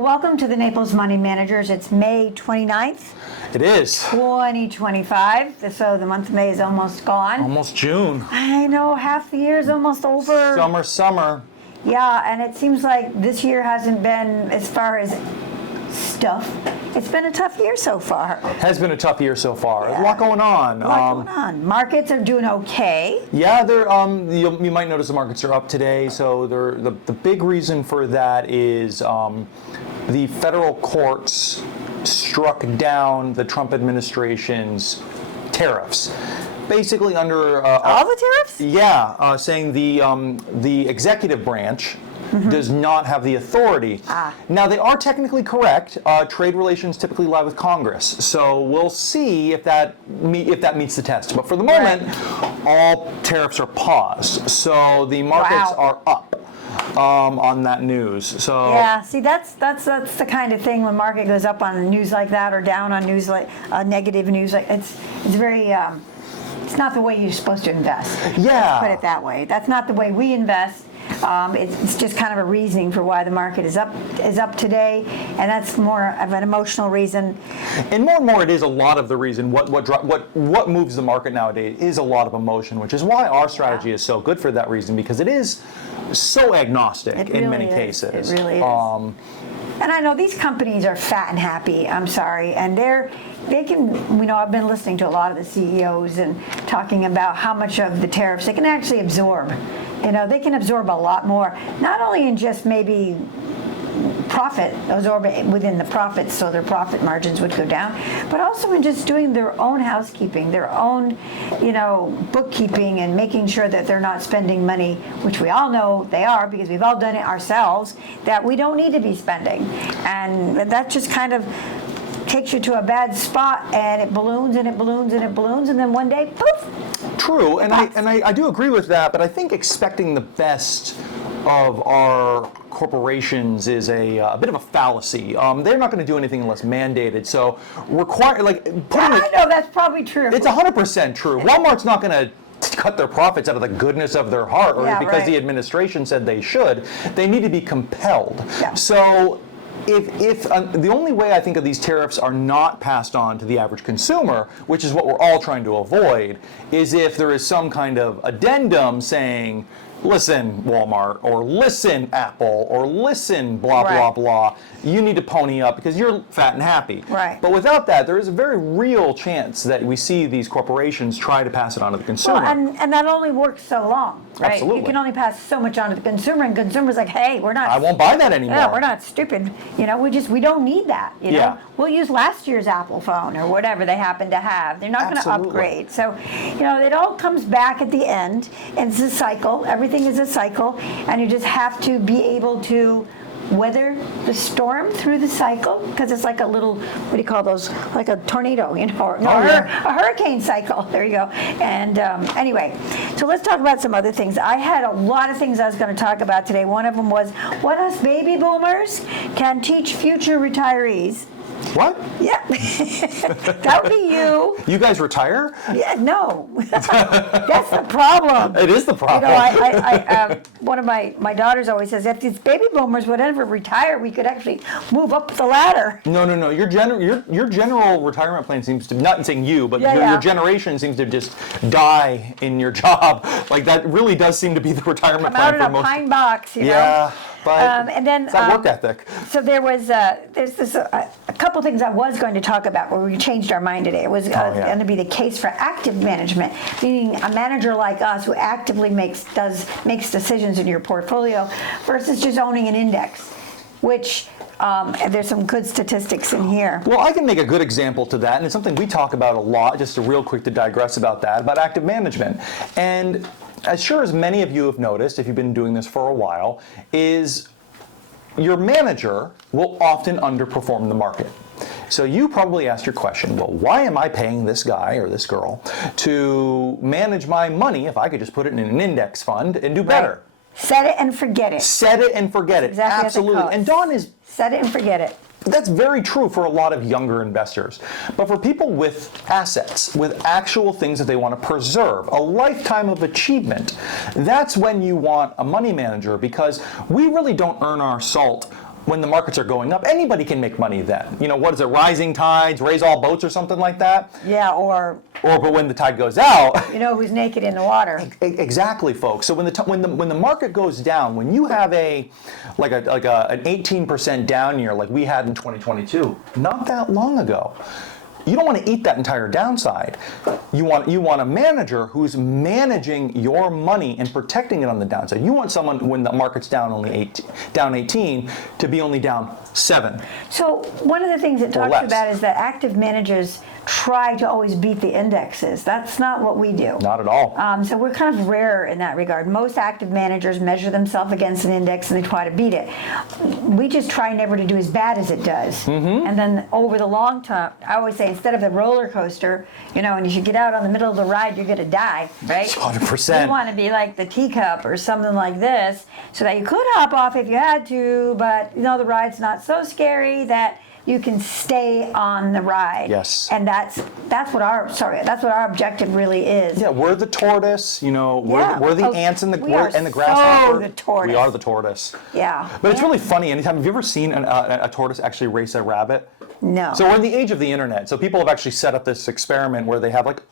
Well, welcome to the Naples Money Managers. It's May 29th. It is. 2025. So the month of May is almost gone. Almost June. I know, half the year is almost over. Summer. Yeah, and it seems like this year hasn't been, as far as stuff, it's been a tough year so far. Has been a tough year so far. Yeah. A lot going on. Markets are doing okay. Yeah, they're. You might notice the markets are up today. So the big reason for that is the federal courts struck down the Trump administration's tariffs. Basically, under all the tariffs? Yeah, saying the executive branch does not have the authority. Now, they are technically correct. Trade relations typically lie with Congress, so we'll see if that meets the test. But for the moment, all tariffs are paused, so the markets are up on that news. So yeah, see, that's the kind of thing when market goes up on news like that or down on news like negative news. Like it's very. It's not the way you're supposed to invest. Yeah. Let's put it that way. That's not the way we invest. It's just kind of a reasoning for why the market is up today, and that's more of an emotional reason. And more, it is a lot of the reason what moves the market nowadays is a lot of emotion, which is why our strategy is so good for that reason, because it is so agnostic in many cases. It really is. And I know these companies are fat and happy. I'm sorry, and they can. I've been listening to a lot of the CEOs and talking about how much of the tariffs they can actually absorb. They can absorb a lot more, not only in just maybe profit, absorb it within the profits so their profit margins would go down, but also in just doing their own housekeeping, their own, bookkeeping, and making sure that they're not spending money, which we all know they are because we've all done it ourselves, that we don't need to be spending. And that just kind of takes you to a bad spot, and it balloons and it balloons and it balloons, and then one day, poof. True, and I do agree with that, but I think expecting the best of our corporations is a bit of a fallacy. They're not going to do anything unless mandated. So I know that's probably true. It's 100% true. Walmart's not going to cut their profits out of the goodness of their heart or because the administration said they should. They need to be compelled. Yeah. So if the only way I think of these tariffs are not passed on to the average consumer, which is what we're all trying to avoid, is if there is some kind of addendum saying, listen, Walmart, or listen, Apple, or listen, blah, blah, blah, you need to pony up because you're fat and happy. Right. But without that, there is a very real chance that we see these corporations try to pass it on to the consumer. Well, and that only works so long, right? Absolutely. You can only pass so much on to the consumer, and consumer's like, hey, we're not. I won't buy that anymore. Yeah, we're not stupid. We don't need that. Yeah. We'll use last year's Apple phone or whatever they happen to have. They're not going to upgrade. So, it all comes back at the end, and it's a cycle. Everything is a cycle, and you just have to be able to weather the storm through the cycle, because it's like a little, what do you call those, like a tornado, a hurricane cycle. There you go. And anyway, so let's talk about some other things. I had a lot of things I was going to talk about today. One of them was what us baby boomers can teach future retirees. What? Yeah. That would be you. You guys retire? Yeah, no. That's the problem. It is the problem. One of my daughters always says, if these baby boomers would ever retire, we could actually move up the ladder. No. Your general retirement plan seems to, not saying you, but your generation seems to just die in your job. Like that really does seem to be the retirement plan for most. I'm out in a pine box, Yeah. But and then it's that work ethic. So there's a couple things I was going to talk about where we changed our mind today. It was going to be the case for active management, meaning a manager like us who actively makes decisions in your portfolio versus just owning an index, which there's some good statistics in here. Well, I can make a good example to that, and it's something we talk about a lot, just real quick to digress about that, about active management. And as sure as many of you have noticed, if you've been doing this for a while, is your manager will often underperform the market. So you probably asked your question, well, why am I paying this guy or this girl to manage my money if I could just put it in an index fund and do better? Set it and forget it. Set it and forget it. Exactly. Absolutely. And Dawn is... Set it and forget it. That's very true for a lot of younger investors. But for people with assets, with actual things that they want to preserve, a lifetime of achievement, that's when you want a money manager, because we really don't earn our salt when the markets are going up, anybody can make money then. What is it, rising tides, raise all boats or something like that? Yeah, or But when the tide goes out, who's naked in the water. exactly, folks. So when the market goes down, when you have an 18% down year like we had in 2022, not that long ago, you don't want to eat that entire downside. You want a manager who's managing your money and protecting it on the downside. You want someone when the market's down down 18 to be only down 7. So one of the things it talks less. about is that active managers try to always beat the indexes. That's not what we do. Not at all. So we're kind of rare in that regard. Most active managers measure themselves against an index and they try to beat it. We just try never to do as bad as it does. And then over the long term, I always say instead of the roller coaster, and you should get out on the middle of the ride, you're going to die, right? 100%. You want to be like the teacup or something like this so that you could hop off if you had to, but the ride's not so scary that you can stay on the ride. Yes. And that's what our objective really is. Yeah, we're the tortoise. We're the ants and the grasshopper. So the tortoise. We are the tortoise. Yeah. But it's really funny. Have you ever seen a tortoise actually race a rabbit? No. So we're in the age of the internet. So people have actually set up this experiment where they have like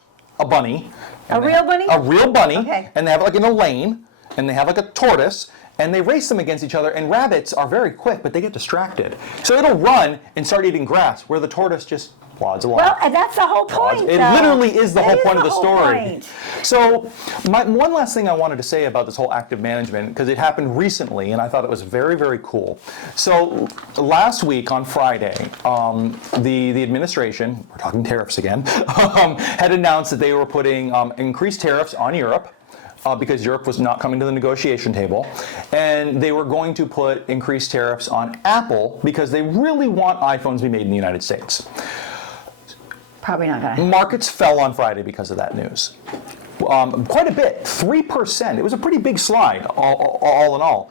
a bunny. A real bunny? A real bunny. Okay. And they have it like in a lane, and they have like a tortoise. And they race them against each other, and rabbits are very quick, but they get distracted. So it'll run and start eating grass, where the tortoise just plods along. Well, that's the whole point. It literally is the whole point of the story. Point. So one last thing I wanted to say about this whole active management, because it happened recently, and I thought it was very, very cool. So last week on Friday, the administration, we're talking tariffs again, had announced that they were putting increased tariffs on Europe. Because Europe was not coming to the negotiation table. And they were going to put increased tariffs on Apple because they really want iPhones to be made in the United States. Probably not going to happen. Markets fell on Friday because of that news. Quite a bit, 3%. It was a pretty big slide, all in all.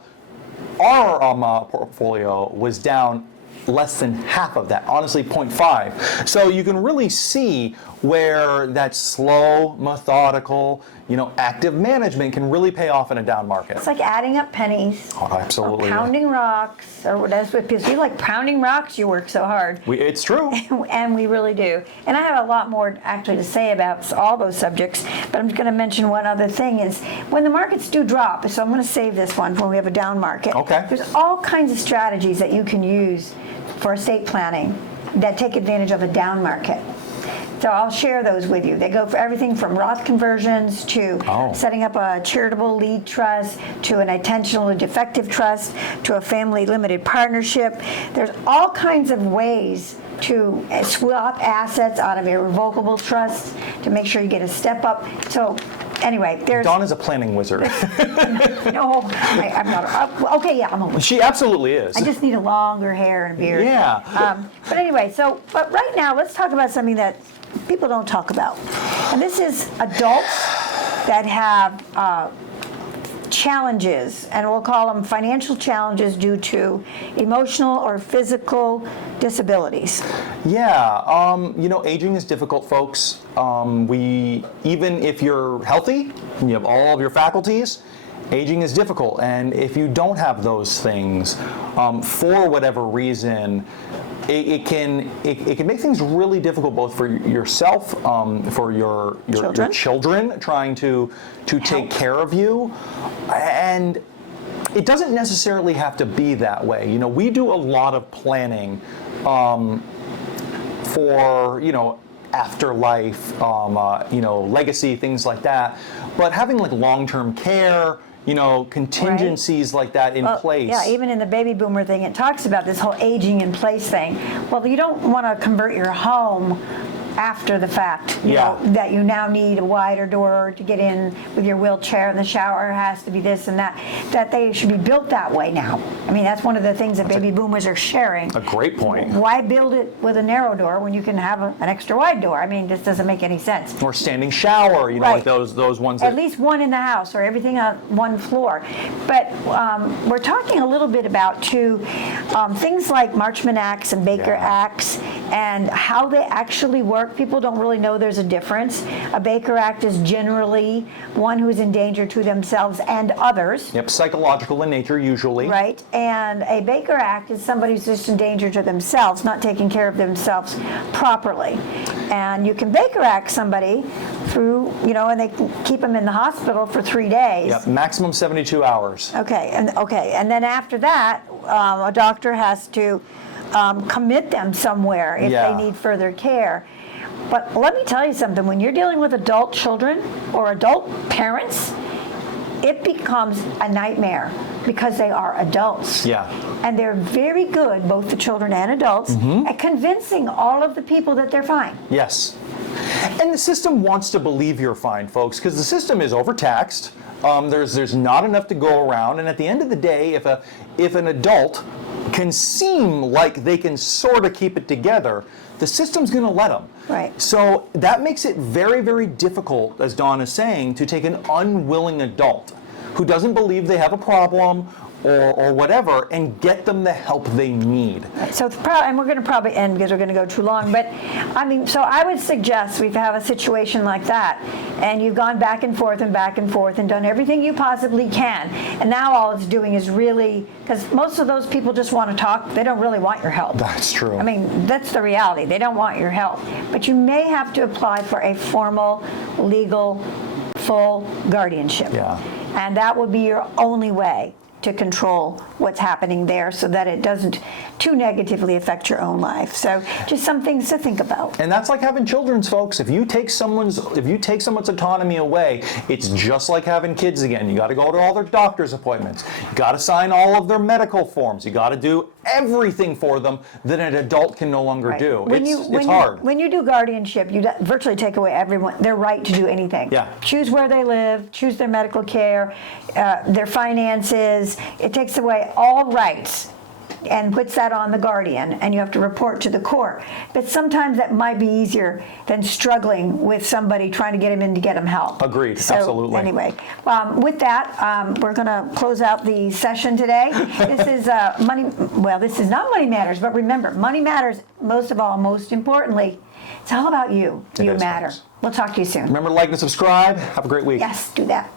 Our portfolio was down less than half of that, honestly 0.5. So you can really see where that slow, methodical, active management can really pay off in a down market. It's like adding up pennies. Oh, absolutely. Or pounding rocks. Or that's what people, you like pounding rocks, you work so hard. It's true. And we really do. And I have a lot more actually to say about all those subjects, but I'm just going to mention one other thing is when the markets do drop, so I'm going to save this one for when we have a down market. Okay. There's all kinds of strategies that you can use for estate planning that take advantage of a down market. So I'll share those with you. They go for everything from Roth conversions to setting up a charitable lead trust to an intentionally defective trust to a family limited partnership. There's all kinds of ways to swap assets out of irrevocable trusts to make sure you get a step up. So anyway, there's... Dawn is a planning wizard. No, I'm not. Okay, yeah, I'm a wizard. She absolutely is. I just need a longer hair and beard. Yeah. But anyway, but right now, let's talk about something that people don't talk about. And this is adults that have challenges, and we'll call them financial challenges due to emotional or physical disabilities. Yeah, aging is difficult, folks. Even if you're healthy, and you have all of your faculties, aging is difficult. And if you don't have those things, for whatever reason, it can make things really difficult, both for yourself, for your children trying to take care of you, and it doesn't necessarily have to be that way. We do a lot of planning for afterlife, legacy, things like that. But having like long-term care, contingencies like that in place. Yeah, even in the baby boomer thing, it talks about this whole aging in place thing. Well, you don't want to convert your home after the fact, you know, that you now need a wider door to get in with your wheelchair, and the shower has to be this and that they should be built that way now. I mean, that's one of the things that baby boomers are sharing. A great point. Why build it with a narrow door when you can have an extra wide door? I mean, this doesn't make any sense. Or standing shower, like those ones. At least one in the house, or everything on one floor. But we're talking a little bit about, too, things like Marchman Acts and Baker Acts and how they actually work, people don't really know there's a difference. A Baker Act is generally one who's in danger to themselves and others. Yep, psychological in nature usually. Right, and a Baker Act is somebody who's just in danger to themselves, not taking care of themselves properly. And you can Baker Act somebody through, and they can keep them in the hospital for 3 days. Yep, maximum 72 hours. Okay, and then after that, a doctor has to commit them somewhere if Yeah. they need further care. But let me tell you something, when you're dealing with adult children or adult parents, it becomes a nightmare because they are adults. Yeah. And they're very good, both the children and adults, at convincing all of the people that they're fine. Yes. And the system wants to believe you're fine, folks, because the system is overtaxed. There's not enough to go around, and at the end of the day, if an adult can seem like they can sort of keep it together, the system's going to let them. Right. So that makes it very, very difficult, as Dawn is saying, to take an unwilling adult who doesn't believe they have a problem or whatever, and get them the help they need. So it's and we're going to probably end because we're going to go too long, but so I would suggest we have a situation like that, and you've gone back and forth and done everything you possibly can, and now all it's doing is really, because most of those people just want to talk, they don't really want your help. That's true. I mean, that's the reality. They don't want your help. But you may have to apply for a formal, legal, full guardianship. Yeah. And that would be your only way to control what's happening there so that it doesn't too negatively affect your own life. So just some things to think about. And that's like having children's, folks. If you take someone's autonomy away, it's just like having kids again. You got to go to all their doctor's appointments. You got to sign all of their medical forms. You got to do everything for them that an adult can no longer Right. do. It's hard. When you do guardianship, you virtually take away their right to do anything. Yeah. Choose where they live, choose their medical care, their finances. It takes away all rights and puts that on the guardian, and you have to report to the court. But sometimes that might be easier than struggling with somebody trying to get him in to get him help. Agreed, So, absolutely. Anyway, with that, we're going to close out the session today. This is this is not Money Matters, but remember, Money Matters most of all, most importantly, it's all about you. You matter. Folks. We'll talk to you soon. Remember to like and subscribe. Have a great week. Yes, do that.